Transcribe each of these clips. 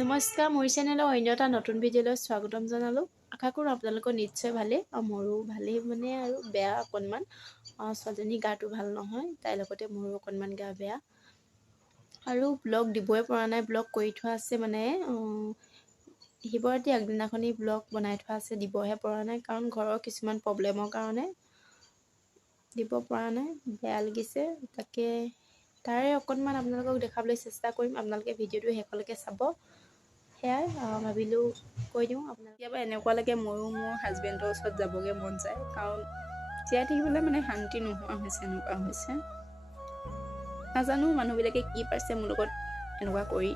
নমস্কাৰ, মোৰ চেনেলৰ অন্য এটা নতুন ভিডিঅ'লৈ স্বাগতম জনালোঁ। আশা কৰোঁ আপোনালোকৰ নিশ্চয় ভালেই আৰু মোৰো ভালেই মানে আৰু বেয়া অকণমান। ছোৱালীজনীৰ গাটো ভাল নহয়, তাইৰ লগতে মোৰো অকণমান গা বেয়া আৰু ব্লগ দিবই পৰা নাই। ব্লগ কৰি থোৱা আছে মানে শিৱৰাত্ৰি আগদিনাখনি ব্লগ বনাই থোৱা আছে, দিবহে পৰা নাই কাৰণ ঘৰৰ কিছুমান প্ৰব্লেমৰ কাৰণে দিব পৰা নাই। বেয়া লাগিছে, তাকে তাৰে অকণমান আপোনালোকক দেখাবলৈ চেষ্টা কৰিম। আপোনালোকে ভিডিঅ'টো শেষলৈকে চাব। সেয়াই ভাবিলোঁ কৈ দিওঁ। কেতিয়াবা এনেকুৱা লাগে ময়ো মোৰ হাজবেণ্ডৰ ওচৰত যাবগৈ মন যায়, কাৰণ জীয়াই থাকিবলৈ মানে শান্তি নোহোৱা হৈছে, এনেকুৱা হৈছে। নাজানো মানুহবিলাকে কি পাইছে মোৰ লগত এনেকুৱা কৰি,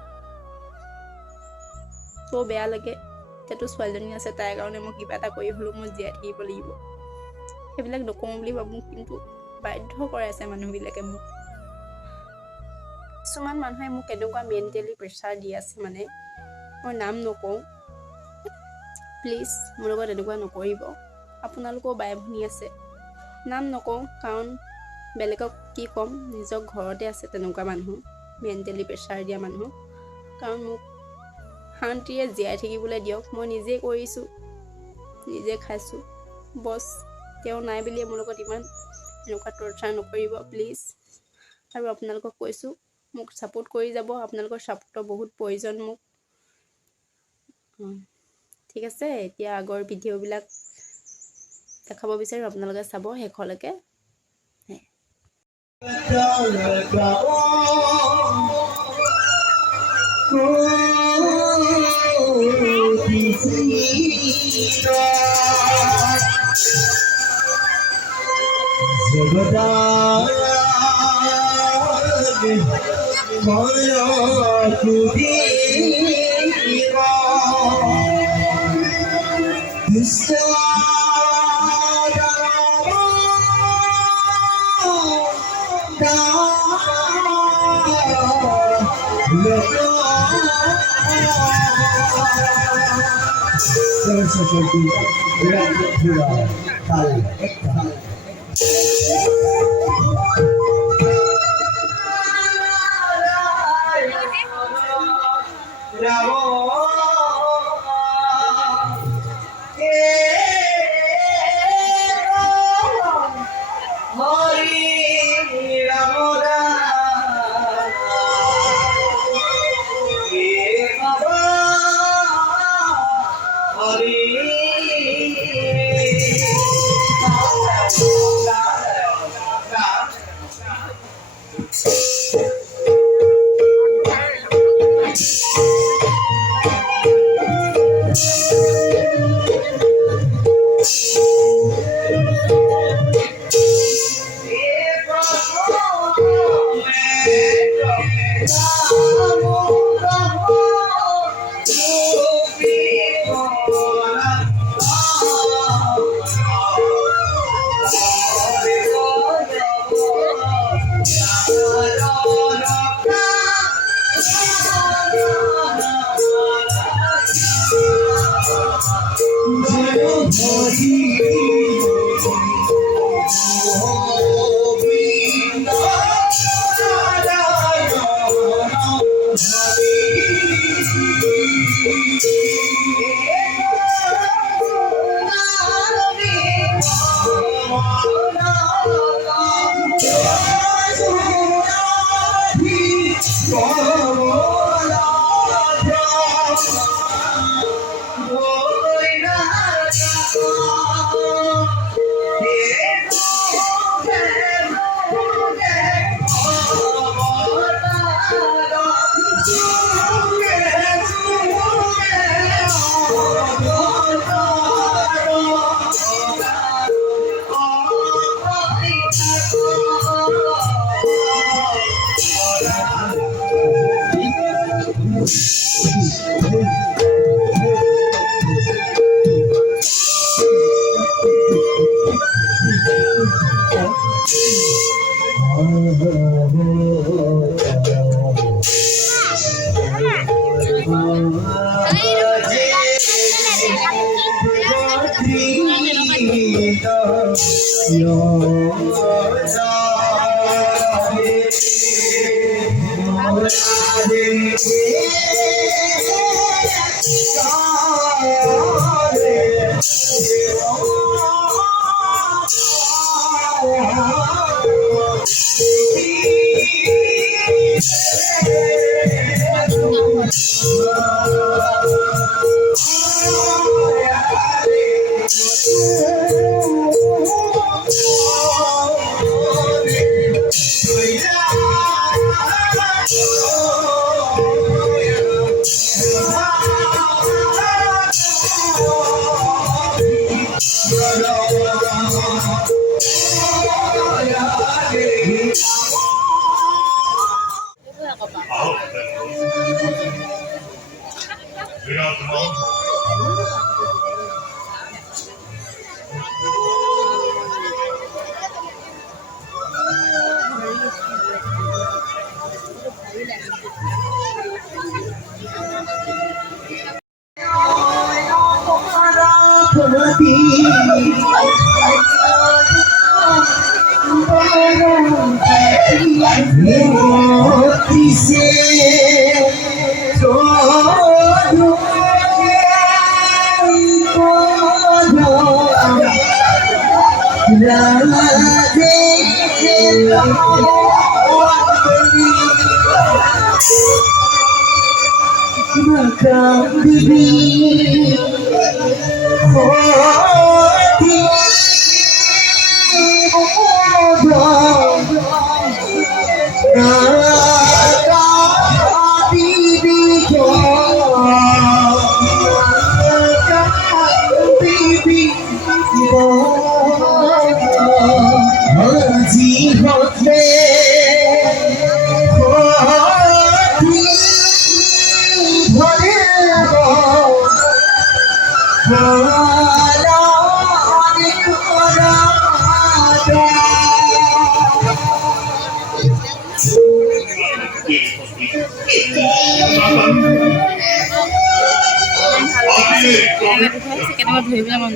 ত' বেয়া লাগে। এতিয়াতো ছোৱালীজনী আছে, তাইৰ কাৰণে মই কিবা এটা কৰি হ'লেও মই জীয়াই থাকিব লাগিব। সেইবিলাক নকওঁ বুলি ভাবোঁ, কিন্তু বাধ্য কৰাইছে মানুহবিলাকে মোক। কিছুমান মানুহে মোক এনেকুৱা মেণ্টেলি প্ৰেছাৰ দি আছে, মানে মই নাম নকওঁ, প্লিজ মোৰ লগত এনেকুৱা নকৰিব। আপোনালোকৰ বাই ভনী আছে, নাম নকওঁ কাৰণ বেলেগক কি ক'ম, নিজৰ ঘৰতে আছে তেনেকুৱা মানুহ, মেণ্টেলি প্ৰেছাৰ দিয়া মানুহ। কাৰণ মোক শান্তিৰে জীয়াই থাকিবলৈ দিয়ক। মই নিজে কৰিছোঁ, নিজে খাইছোঁ, বছ তেওঁ নাই বুলিয়ে মোৰ লগত ইমান এনেকুৱা টৰ্চাৰ নকৰিব প্লিজ। আৰু আপোনালোকক কৈছোঁ, মোক ছাপোৰ্ট কৰি যাব। আপোনালোকৰ ছাপোৰ্টৰ বহুত প্ৰয়োজন মোক। ঠিক আছে, এতিয়া আগৰ ভিডিঅ'বিলাক দেখাব বিচাৰোঁ, আপোনালোকে চাব শেষলৈকে। কেনেকৈ ধৰি পেলাই মন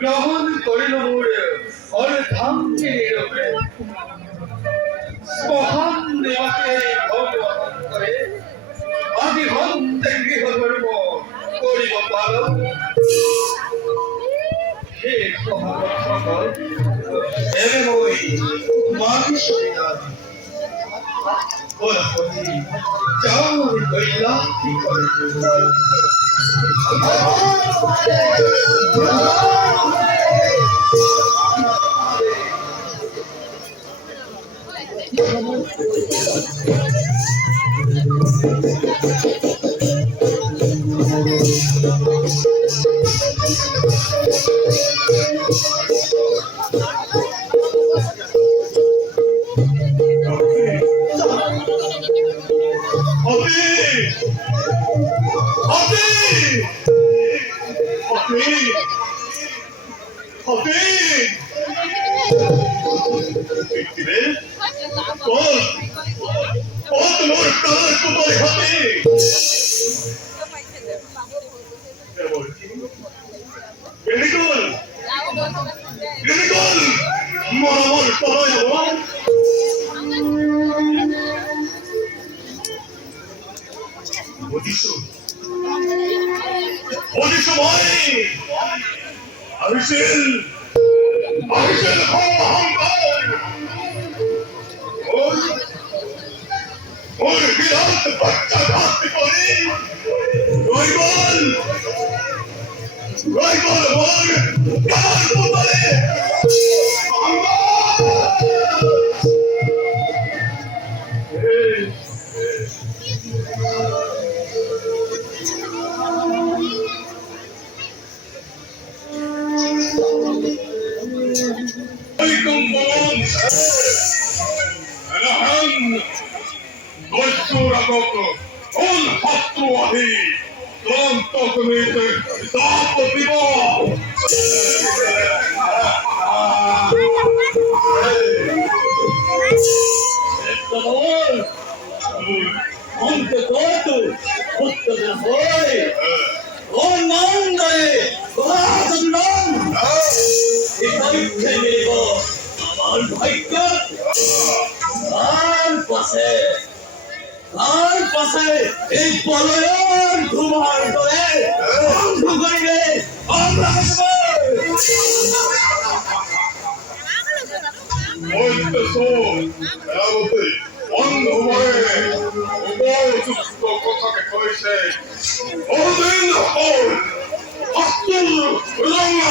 গ্রহণ করিল মোরে অর্ধাঙ্গে নীরবে মহান দেবকে ভগবান করে আদি হন্তে গৃহধর্ম করিব পালন হে সকল এবে মই মানুষ ওরা পতি যাও কইলা কি করে মরমর 어디서? 어디서 뭐해? 아르신! 아르신 허한가! 어이, 그 나한테 바짝 한테 거리! 너희건! 너희건 뭐를! 가만히 못하네! 한가! 에이. 어이건봉은 나한 걸수라고 온 학도와히 넌 떡금이들 나도 비고 Estabol, aunque todo, justo de hoy, con nombre, corazón, y hoy te digo, al paikar, al pase, y por hoy, tu mando, tu gaire, 어디서 나한테 원후보에 후보 죽고 kok하게 거이세 어딘 홀 학도 의정아